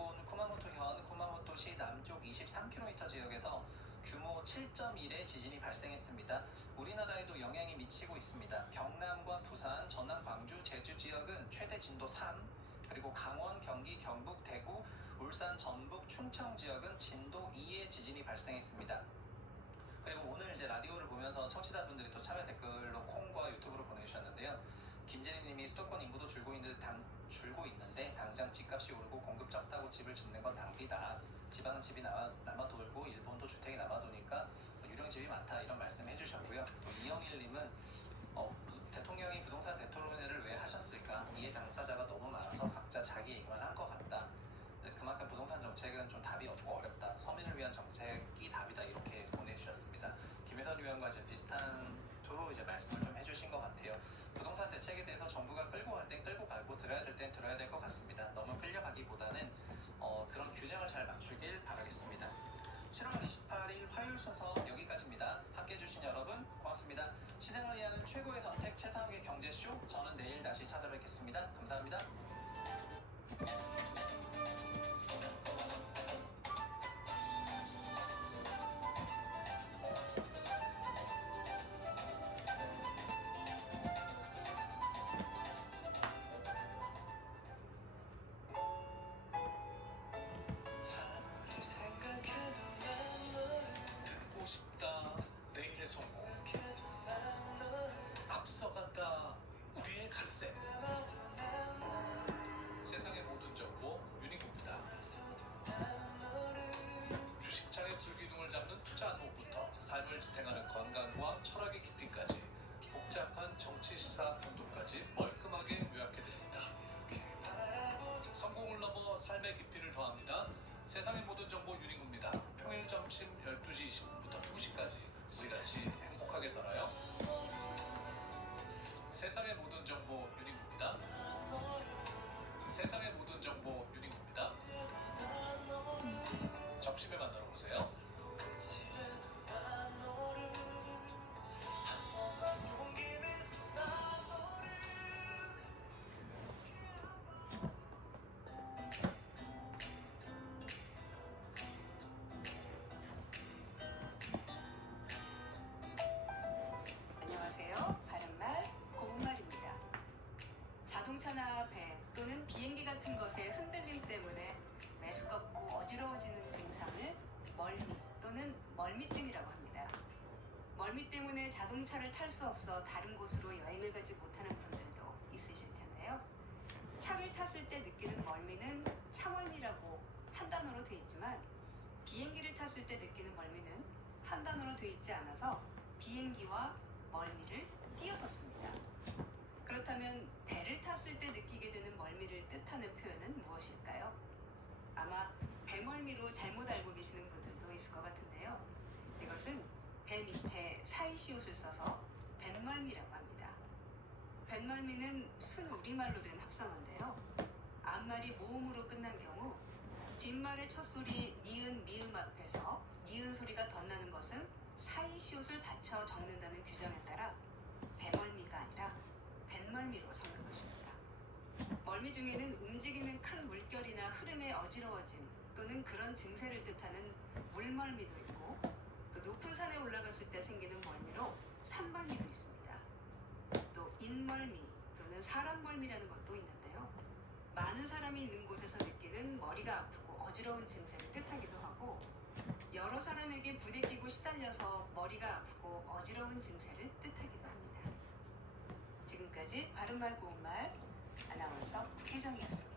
일본 쿠마모토현 쿠마모토시 남쪽 23km 지역에서 규모 7.1의 지진이 발생했습니다. 우리나라에도 영향이 미치고 있습니다. 경남과 부산, 전남, 광주, 제주 지역은 최대 진도 3, 그리고 강원, 경기, 경북, 대구, 울산, 전북, 충청 지역은 진도 2의 지진이 발생했습니다. 그리고 오늘 이제 라디오를 보면서 청취자분들이 또 참여 댓글로 콩과 유튜브로 보내주셨는데요. 김진희님이 수도권 인구도 줄고 있는데 당장 집값이 오르고 공급 적다고 집을 짓는 건 낭비다. 지방은 집이 남아돌고 일본도 주택이 남아도니까 유령집이 많다, 이런 말씀 해주셨고요. 또 이영일님은 대통령이 부동산 대토론회를 왜 하셨을까? 이해 당사자가 너무 많아서 각자 자기 얘기만 한 것 같다. 그만큼 부동산 정책은 좀 답이 없고 어렵다. 서민을 위한 정책이 답이다, 이렇게 보내주셨습니다. 김혜선 의원과 이제 비슷한 토로 이제 말씀을 좀 해주신 것 같아요. 부동산 대책에 대해서 정부가 끌고 갈 땐 끌고 가고 들어야 될 땐 들어야 될 것 같습니다. 너무 끌려가기보다는 그런 균형을 잘 맞추길 바라겠습니다. 7월 28일 화요일 순서 여기까지입니다. 함께해 주신 여러분 고맙습니다. 시장을 이해하는 최고의 선택 최상의 경제쇼, 저는 내일 다시 찾아뵙겠습니다. 감사합니다. 아무리 생각해도 난 너를 듣고 싶다. 내일의 성공 앞서간다. 우리의 갓생. 세상의 모든 정보 유니크입니다. 주식장의 불기둥을 잡는 투자 소부터 삶을 지탱하는 건강과 철학의 깊이까지 복잡한 정치 시사 평도까지 멀끔하게 요약해드립니다. 성공을 넘어 삶의 깊이를 더합니다. 세상의 모든 정보 유닝구입니다. 평일 점심 12시 20분부터 2시까지 우리 같이 행복하게 살아요. 세상의 모든 정보 유닝구입니다. 세상의 모든 정보 유닝구입니다. 점심에 만나러 오세요. 안녕하세요. 바른말 고운말입니다. 자동차나 배 또는 비행기 같은 것의 흔들림 때문에 메스껍고 어지러워지는 증상을 멀미 또는 멀미증이라고 합니다. 멀미 때문에 자동차를 탈 수 없어 다른 곳으로 여행을 가지 못하는 분들도 있으실 텐데요. 차를 탔을 때 느끼는 멀미는 차멀미라고 한 단어로 되어 있지만 비행기를 탔을 때 느끼는 멀미는 한 단어로 되어 있지 않아서 비행기와 멀미를 띄어서 씁니다. 그렇다면 배를 탔을 때 느끼게 되는 멀미를 뜻하는 표현은 무엇일까요? 아마 배멀미로 잘못 알고 계시는 분들도 있을 것 같은데요. 이것은 배 밑에 사이시옷을 써서 뱃멀미라고 합니다. 뱃멀미는 순우리말로 된 합성어인데요. 앞말이 모음으로 끝난 경우 뒷말의 첫 소리 니은, 미음 앞에서 니은 소리가 덧나는 것은 사이시옷을 받쳐 적는다는 규정에 따라 배멀미가 아니라 뱃멀미로 적는 것입니다. 멀미 중에는 움직이는 큰 물결이나 흐름의 어지러워짐 또는 그런 증세를 뜻하는 물멀미도 있고, 또 높은 산에 올라갔을 때 생기는 멀미로 산멀미도 있습니다. 또 인멀미 또는 사람멀미라는 것도 있는데요. 많은 사람이 있는 곳에서 느끼는 머리가 아프고 어지러운 증세를 뜻하기도 하고, 여러 사람에게 부대끼고 시달려서 머리가 아프고 어지러운 증세를 뜻하기도 합니다. 지금까지 바른말 고운말 아나운서 혜정이었습니다.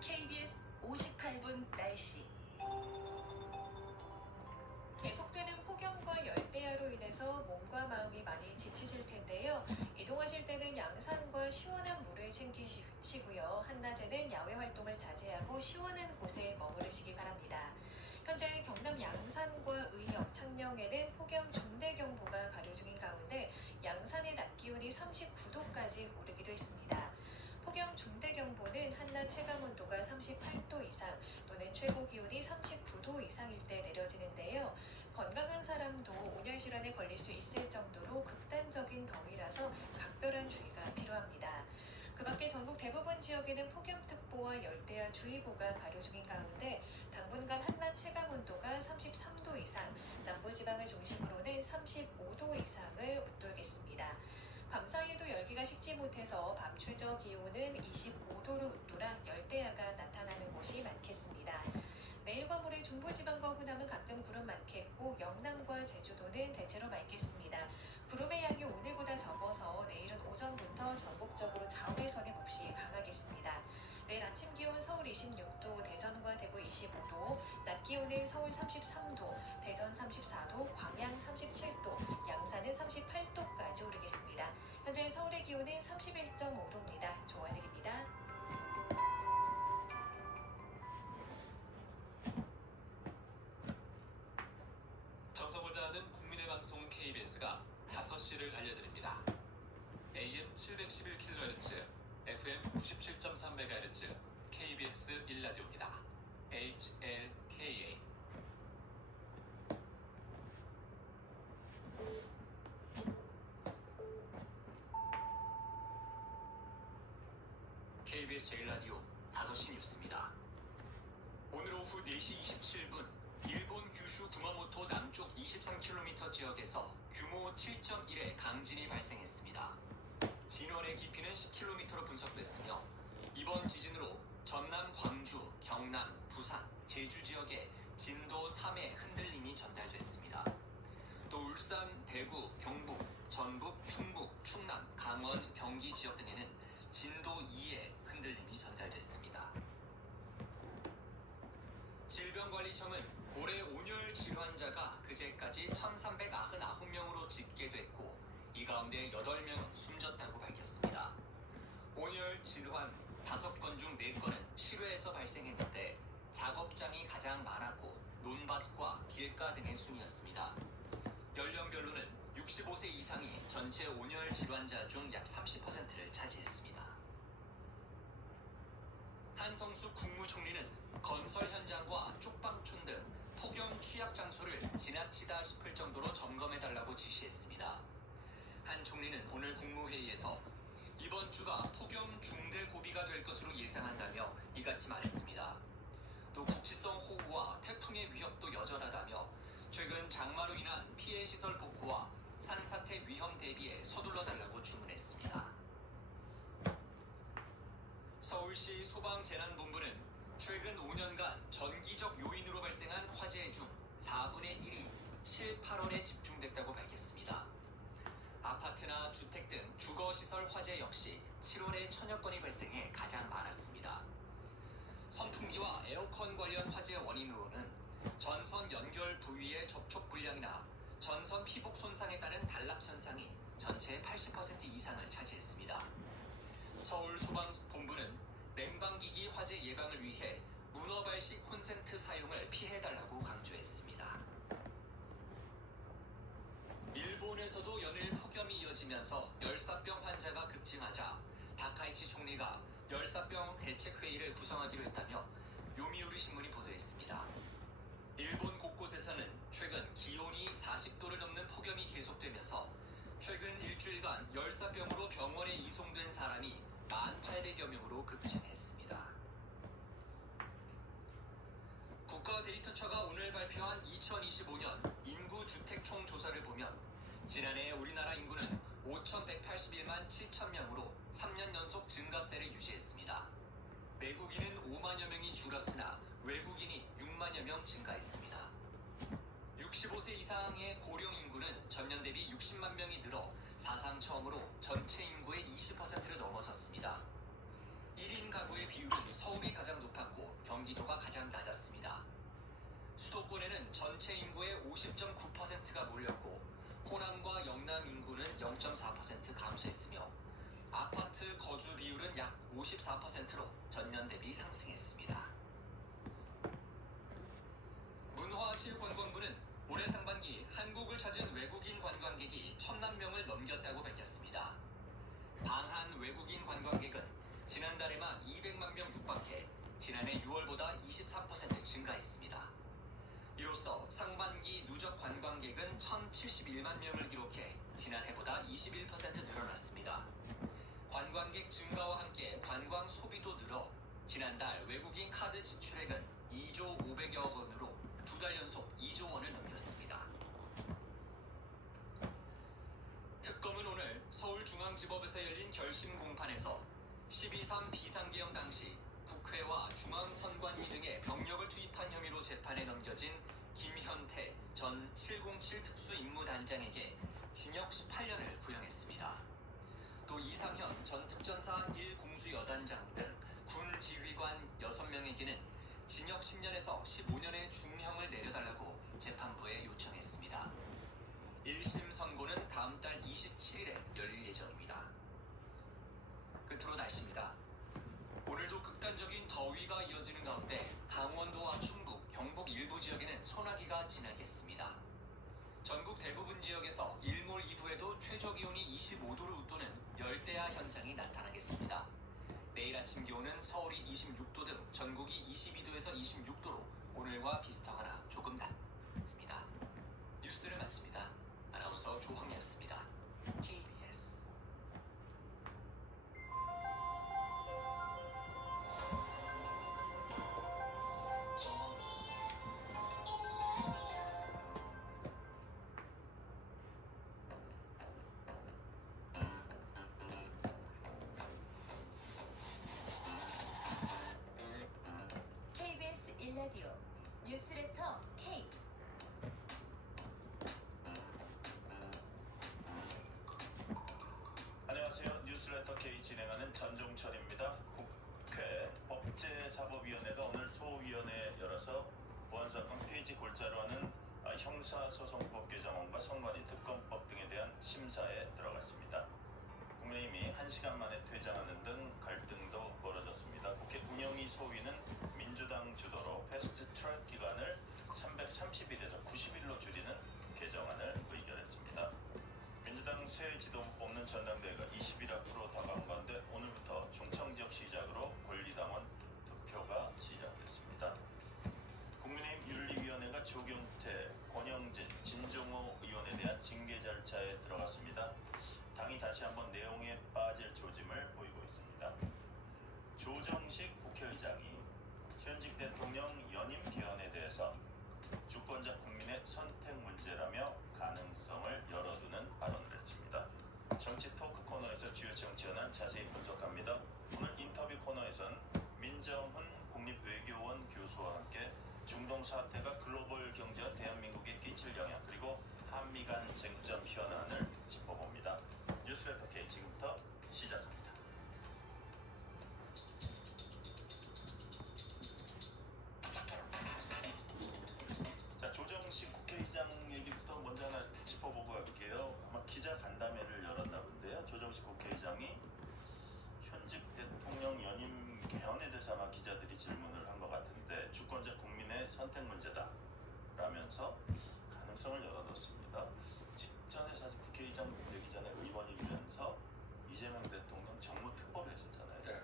KBS 58분 날씨. 계속되는 폭염과 열대야로 인해서 몸과 마음이 많이 지치실 텐데요. 이동하실 때는 양산과 시원한 물을 챙기시고요. 한낮에는 야외 활동을 자제하고 시원한 곳에 머무르시기 바랍니다. 현재 경남 양산과 의역, 창녕에는 폭염 중대경보가 발효 중인 가운데 양산의 낮 기온이 39도까지 오르기도 했습니다. 38도 이상 또는 최고 기온이 39도 이상일 때 내려지는데요. 건강한 사람도 온열 질환에 걸릴 수 있을 정도로 극단적인 더위라서 각별한 주의가 필요합니다. 그 밖에 전국 대부분 지역에는 폭염특보와 열대야 주의보가 발효 중인 가운데 당분간 한낮 체감온도가 33도 이상, 남부지방을 중심으로는 35도 이상을 웃돌겠습니다. 밤사이에도 열기가 식지 못해서 밤 최저 기온은 25도로 웃돌아 열대야가 나타나는 곳이 많겠습니다. 내일과 모레 중부지방과 호남은 가끔 구름 많겠고 영남과 제주도는 대체로 맑겠습니다. 구름의 양이 오늘보다 적어서 내일은 오전부터 전국적으로 자외선의 몹시 강하겠습니다. 내일 아침 기온 서울 26도, 대전과 대구 25도, 낮 기온은 서울 33도, 대전 34도, 광양 37도, 양산은 38도까지 오르겠습니다. 현재 서울의 기온은 31.5도입니다. 조아들입니다. 정성보다 하는 국민의 방송 KBS가 5시를 알려드립니다. AM 711kHz, FM 97.3MHz, KBS 1라디오입니다. HLKA. KBS 제1라디오 5시 뉴스입니다. 오늘 오후 4시 27분 일본 규슈 구마모토 남쪽 23km 지역에서 규모 7.1의 강진이 발생했습니다. 진원의 깊이는 10km로 분석됐으며 이번 지진으로 전남 광주, 경남, 부산, 제주 지역에 진도 3의 흔들림이 전달됐습니다. 또 울산, 대구, 경북, 전북, 충북, 충남, 강원, 경기 지역 등에는 진도 2의 흔들림이 전달됐습니다. 질병관리청은 올해 온열 질환자가 그제까지 1,399명으로 집계됐고 이 가운데 8명은 숨졌다고 밝혔습니다. 온열 질환 5건 중 4건은 실외에서 발생했는데 작업장이 가장 많았고 논밭과 길가 등의 순이었습니다. 연령별로는 65세 이상이 전체 온열 질환자 중 약 30%를 차지했습니다. 한성수 국무총리는 건설 현장과 쪽방촌 등 폭염 취약 장소를 지나치다 싶을 정도로 점검해달라고 지시했습니다. 한 총리는 오늘 국무회의에서 이번 주가 폭염 중대 고비가 될 것으로 예상한다며 이같이 말했습니다. 또 국지성 호우와 태풍의 위협도 여전하다며 최근 장마로 인한 피해 시설 복구와 산사태 위험 대비에 서둘러달라고 주문했습니다. 서울시 소방재난본부는 최근 5년간 전기적 요인으로 발생한 화재 중 4분의 1이 7, 8월에 집중됐다고 밝혔습니다. 아파트나 주택 등 주거시설 화재 역시 7월에 천여 건이 발생해 가장 많았습니다. 선풍기와 에어컨 관련 화재 원인으로는 전선 연결 부위의 접촉 불량이나 전선 피복 손상에 따른 단락 현상이 전체의 80% 이상을 차지했습니다. 서울소방본부는 냉방기기 화재 예방을 위해 문어발식 콘센트 사용을 피해달라고 강조했습니다. 일본에서도 연일 폭염이 이어지면서 열사병 환자가 급증하자 다카이치 총리가 열사병 대책회의를 구성하기로 했다며 요미우리 신문이 보도했습니다. 일본 곳곳에서는 최근 기온이 40도를 넘는 폭염이 계속되면서 최근 일주일간 열사병으로 병원에 이송된 사람이 1,800여 명으로 급증했습니다. 국가데이터처가 오늘 발표한 2025년 인구주택 총조사를 보면 지난해 우리나라 인구는 5,181만 7천 명으로 3년 연속 증가세를 유지했습니다. 외국인은 5만여 명이 줄었으나 외국인이 6만여 명 증가했습니다. 65세 이상의 고령 인구는 전년 대비 60만 명이 늘어 사상 처음으로 전체 인구의 20%를 넘어섰습니다. 1인 가구의 비율은 서울이 가장 높았고 경기도가 가장 낮았습니다. 수도권에는 전체 인구의 50.9%가 몰렸고 호남과 영남 인구는 0.4% 감소했으며 아파트 거주 비율은 약 54%로 전년 대비 상승했습니다. 문화체육관광부는 올해 상반기 한국을 찾은 외국인 관광객이 1,000만 명을 넘겼다고 밝혔습니다. 방한 외국인 관광객은 지난달에만 200만 명 육박해 지난해 관광객은 1,071만 명을 기록해 지난해보다 21% 늘어났습니다. 관광객 증가와 함께 관광 소비도 늘어 지난달 외국인 카드 지출액은 2조 500여 원으로 두 달 연속 2조 원을 넘겼습니다. 특검은 오늘 서울중앙지법에서 열린 결심 공판에서 12.3 비상계엄 당시 국회와 중앙선관위 등의 병력을 투입한 혐의로 재판에 넘겨진 김현태 전 707 특수임무단장에게 징역 18년을 구형했습니다. 또 이상현 전 특전사 1공수여단장 등 군 지휘관 6명에게는 징역 10년에서 15년의 중형을 내려달라고 재판부에 요청했습니다. 1심 선고는 다음 달 27일에 열릴 예정입니다. 끝으로 날씨입니다. 오늘도 극단적인 더위가 이어지는 가운데 강원도와 충북, 경북 일부 지역에는 소나기가 지나겠습니다. 전국 대부분 지역에서 일몰 이후에도 최저기온이 25도를 웃도는 열대야 현상이 나타나겠습니다. 내일 아침 기온은 서울이 26도 등 전국이 22도에서 26도로 오늘과 비슷하거나 조금 낮습니다. 뉴스를 마칩니다. 아나운서 조황이었습니다. KBS KBS 1라디오 뉴스레터 K. 안녕하세요. 뉴스레터 K 진행하는 전종철입니다. 국회 법제사법위원회가 오늘 소위원회 열어서 보안사건 폐지 골자로 하는 형사소송법 개정안과 선관위 특검법 등에 대한 심사에 들어갔습니다. 국민의힘이 1시간 만에 퇴장하는 등 갈등도 벌어졌습니다. 국회 운영위 소위는 민주당 주도로 패스트트랙 기간을 330일에서 90일로 줄이는 개정안을 의결했습니다. 민주당 새 지도부 뽑는 전당대회가 20일 앞으로 다가온 가운데 오늘부터 충청지역 시작으로 권리당원 투표가 시작됐습니다. 국민의힘 윤리위원회가 조경태, 권영진, 진정호 의원에 대한 징계 절차에 들어갔습니다. 당이 다시 한번 내용에 빠질 조짐을 보이고 있습니다. 조정식 국회의장이 현직 대통령 연임 개헌에 대해서 주권자 국민의 선택 문제라며 가능성을 열어두는 발언을 했습니다. 정치 토크 코너에서 주요 정치 현안 자세히 분석합니다. 오늘 인터뷰 코너에선 민정훈 국립외교원 교수와 함께 중동 사태가 글로벌 경제와 대한민국에 끼칠 영향 그리고 한미 간 쟁점 현안을 짚어봅니다. 뉴스레터 K 지금부터 시작합니다. 자, 조정식 국회의장 얘기부터 먼저 하나 짚어보고 갈게요. 아마 기자 간담회를 열었나 본데요. 조정식 국회의장이 현직 대통령 연임 개헌에 대해서 아마 기자들이 질문을 한 것 같은데 주권자 국민의 선택 문제다 라면서 가능성을 열어뒀습니다. 직전에 사실 국회의장 되기 전에 의원이면서 이재명 대통령 정무특보를 했었잖아요. 네.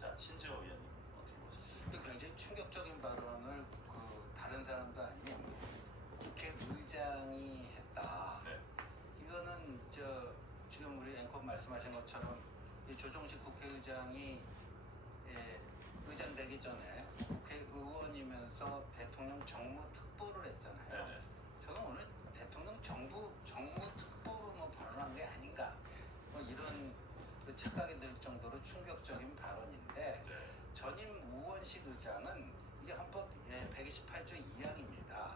자, 신재호 의원님 어떻게 보셨어요? 굉장히 충격적인 발언을 다른 사람도 아닌 국회의장이 했다. 네. 이거는 지금 우리 앵커 말씀하신 것처럼 이 조정식 국회의장이 의장 되기 전에 국회의원이면서 대통령 정무특보를 했잖아요. 네네. 저는 오늘 대통령 정무특보로 발언한 게 아닌가 이런 착각이 들 정도로 충격적인 발언인데 네. 전임 우원식 의장은 이게 헌법 128조 2항입니다.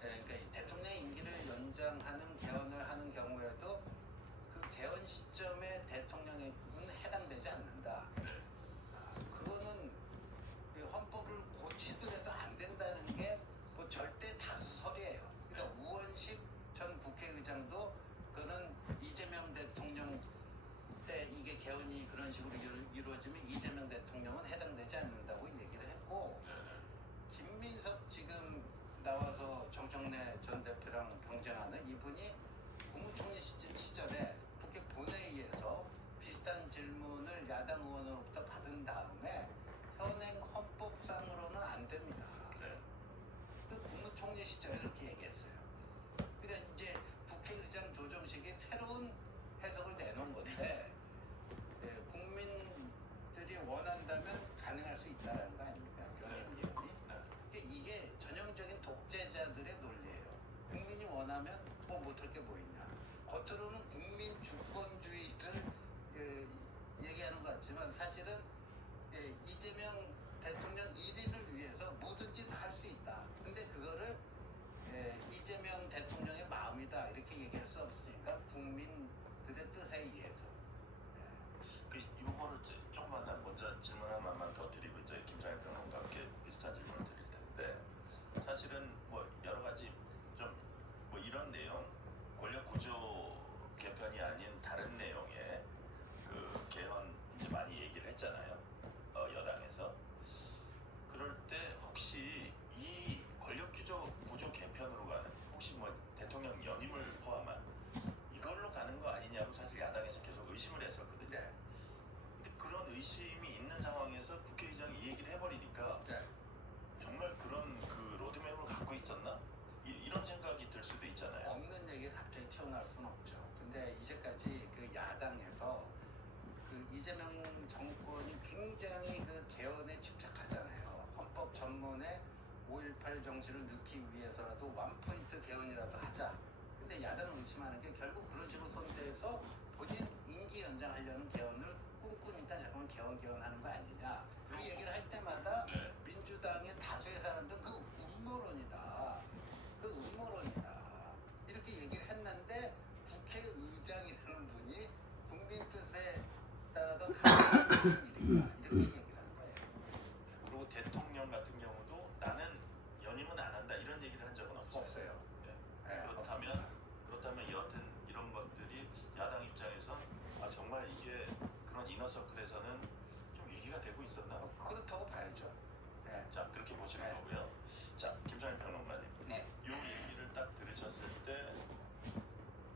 그러니까 이 대통령의 임기를 연장하는 개헌을 하는 경우에도 그 개헌 시점에 대통령은 해당되지 않는다. 그거는 헌법을 고치더라도 안 된다는 게 뭐 절대 다수설이에요. 그러니까 우원식 전 국회의장도 그거는 이재명 대통령 때 이게 개헌이 그런 식으로 이루어지면 이재명 대통령은 해당되지 않는다고 얘기를 했고 김민석 지금 나와서 정청래 전 대표랑 경쟁하는 이분이 국무총리 시절에 국회 본회의에서 비슷한 질문을 야당 의원으로부터 받은 다음에 현행 헌법상으로는 안 됩니다. 네. 그 국무총리 시절에 그렇게 얘기했어요. 수도 있잖아요. 없는 얘기 갑자기 튀어나올 수는 없죠. 근데 이제까지 그 야당에서 그 이재명 정권이 굉장히 그 개헌에 집착하잖아요. 헌법 전문에 5.18 정신을 넣기 위해서라도 원포인트 개헌이라도 하자. 근데 야당은 의심하는 게 결국 그런 식으로 손대서 본인 임기 연장하려는 개헌을 꿈꾸니까 자꾸만 개헌하는 거 아니냐. 그 얘기를 할 때마다 네. 민주당의 다수의 사람들은 그 음모론이다. 그 음모론이다. 이렇게 얘기를 했는데 국회의장이라는 분이 국민 뜻에 따라서 가는 일이다. 이렇게 얘기를 하는 거예요. 그리고 대통령 같은 경우도 나는 연임은 안 한다 이런 얘기를 한 적은 없어요. 없어요. 네. 네, 그렇다면 여하튼 이런 것들이 야당 입장에서 아 정말 이게 그런 이너서클에서는 좀 얘기가 되고 있었나? 그렇다고 봐야죠. 네. 자 그렇게 보시는 네. 거고요. 자 김성현 평론가님, 네. 이 얘기를 딱 들으셨을 때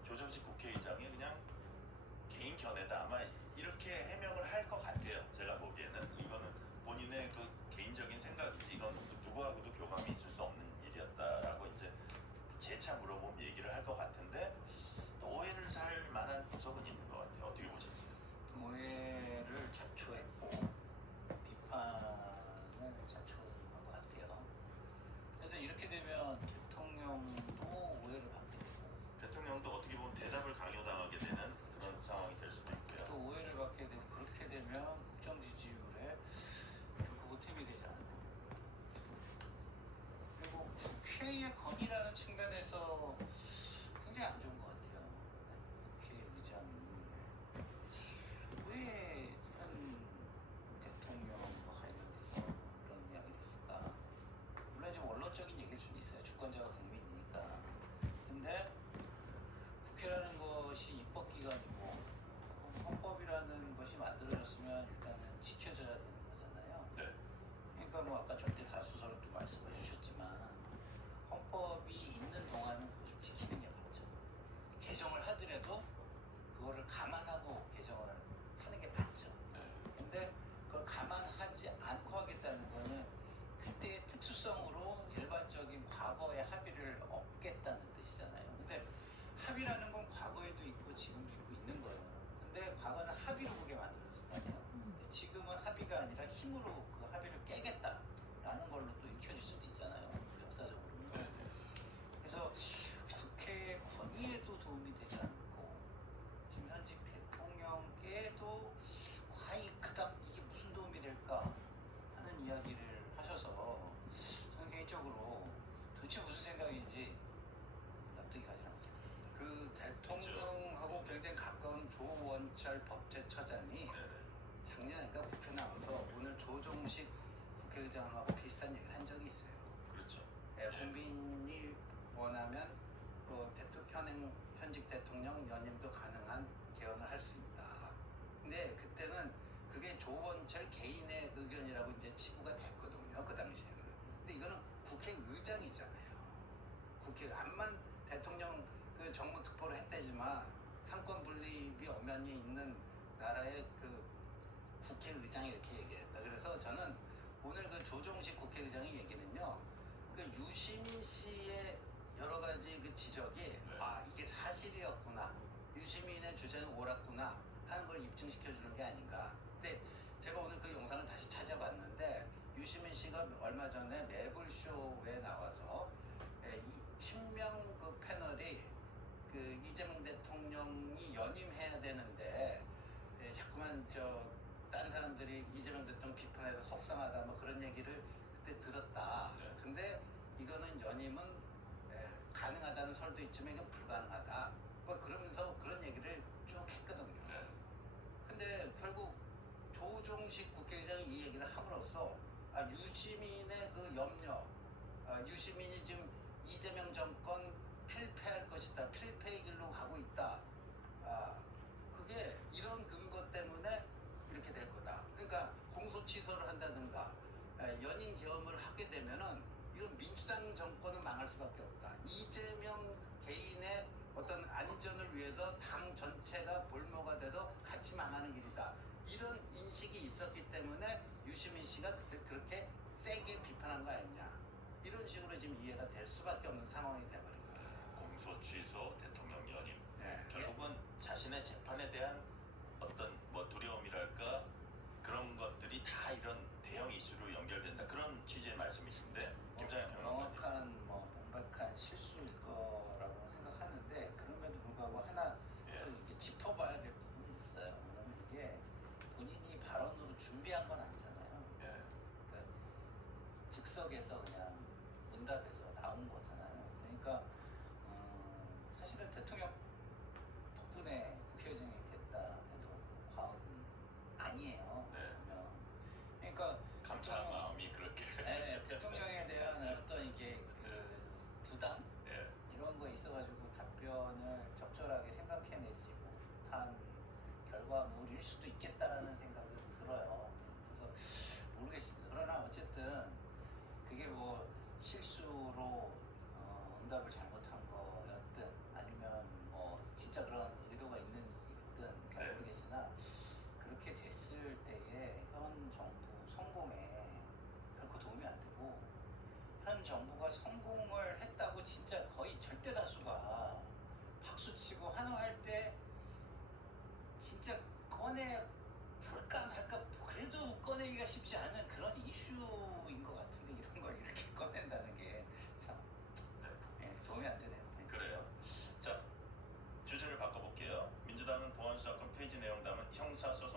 조정식 국회의장이 그냥 개인 견해다 아마 이렇게 해명을 할 것 같아요. 제가 보기에는 이거는 본인의 그 개인적인 생각이지 이건 누구하고도 교감이 있을 수 없는 일이었다라고 이제 재차 물어보면 얘기를 할 것 같은데 또 오해를 살 만한 구석은 있는 것 같아요. 어떻게 보셨어요? 오해를 자초했고 비판을 자초한 것 같아요. 그래서 이렇게 되면 대통령도 오해를 받게 되고 대통령도 어떻게 보면 대답을 강요당하게 되는 그런 상황이 될 수도 있고요. 또 오해를 받게 되고 그렇게 되면 국정 지지율에 결국 보탬이 되지 않아요. 그리고 국회의 건의라는 측면에서 굉장히 안 좋은 것 같아요. 국회의장이 왜 한 대통령과 관련돼서 그런 이야기를 했을까? 물론 좀 원론적인 얘기일 수는 있어요. 주권자가 국민이니까. 근데 국회라는 것이 입법기관이고 헌법이라는 것이 만들어졌으면 일단은 지켜져야 되는 거잖아요. 네. 그러니까 뭐 아까 절대 다수설을 또 말씀해 주셨지만 헌법이 있는 동안은 그것을 지키는 게 맞죠. 개정을 하더라도 그거를 감안하고 개정을 하는 게 맞죠. 네. 근데 그걸 감안하지 않고 하겠다는 거는 그때의 특수성으로 일반적인 과거의 합의를 없겠다는 뜻이잖아요. 근데 합의라는 건 과거에도 있고 지금도 있고 있는 거예요. 근데 과거는 합의로 보게 만들어졌잖아요. 지금은 합의가 아니라 힘으로 그 합의를 깨겠다라는 걸로 또 익혀질 수도 있잖아요. 역사적으로는. 그래서 국회의 권위에도 도움이 되지 않고 지금 현직 대통령께도 과히 그닥 이게 무슨 도움이 될까 하는 이야기를 하셔서 저는 개인적으로 도대체 무슨 생각인지 납득이 가지 않습니다. 그 대통령하고 굉장히 가까운 조원철 법제처장이 네네. 작년인가 국회 나와서 오늘 조정식 국회의장하고 비슷한 얘기를 한 적이 있어요. 그렇죠. 예, 국민이 원하면 현직 대통령 연임도 가능한 개헌을 할 수 있다. 근데 그때는 그게 조원철 개인의 의견이라고 이제 치부가 됐거든요. 그 당시에는. 근데 이거는 국회의장이잖아요. 국회 암만 대통령 그 정무특보를 했다지만 상권 분립이 엄연히 있는 나라의 그 국회의장이 이렇게 얘기했다. 그래서 저는 오늘 그 조정식 국회의장의 얘기는요. 그 유시민 씨의 여러 가지 그 지적이 아 이게 사실이었구나. 유시민의 주장은 옳았구나 하는 걸 입증시켜 주는 게 아닌가. 근데 제가 오늘 그 영상을 다시 찾아봤는데 유시민 씨가 얼마 전에 매불쇼에 나와서 이 친명 그 패널이 그 이재명 대통령이 연임해야 되는데 자꾸만 다른 사람들이 이재명 대통령 비판해서 속상하다 뭐 그런 얘기를 그때 들었다. 네. 근데 이거는 연임은 가능하다는 설도 있지만 이건 불가능하다. 뭐 그러면서 그런 얘기를 쭉 했거든요. 네. 근데 결국 조정식 국회의장이 이 얘기를 함으로써 유시민의 그 염려, 유시민이 지금 이재명 정권 필패할 것이다, 필패의 길로 가고 있다. 그게 이런 근거 때문에 이렇게 될 거다. 그러니까 공소 취소를 한다든가 연임 계엄을 하게 되면은 이건 민주당 정권은 망할 수밖에 없다. 이재명 개인의 어떤 안전을 위해서 당 전체가 볼모가 돼서 같이 망하는 길이다. 이런 인식이 있었기 때문에 유시민 씨가 그때 그렇게 세게 비판한 거 아니냐. 이런 식으로 지금 이해가 될 수밖에 없는 상황이 돼버린 거예요. 객석에서 그냥 응답해서 나온 거잖아요. 그러니까 사실은 대통령 덕분에 국회의장이 됐다 해도 과언 아니에요. 네. 보면. 그러니까 감사한 마음이 그렇게. 네, 대통령에 대한 어떤 이게 그 부담 예. 이런 거 있어가지고 답변을 적절하게 생각해내지 못한 결과물일 수도 있겠다라는 생각이 들어요. 그래서 모르겠습니다. 그러나 어쨌든 그게 뭐 실수로 응답을 잘못한 거였든 아니면 뭐 진짜 그런 의도가 있든 잘 네. 모르겠으나 그렇게 됐을 때에 현 정부 성공에 결코 도움이 안 되고 현 정부가 성공을 했다고 진짜 거의 절대 다수가 박수치고 환호할 때 진짜 꺼내 볼까 말까 그래도 꺼내기가 쉽지 않은 그런 이슈인 것 같은데 이런 걸 이렇게 꺼낸다는 게 참 도움이 안 되네요. 네. 그래요. 자, 주제를 바꿔볼게요. 민주당은 보안수사권 폐지 내용 담은 형사소송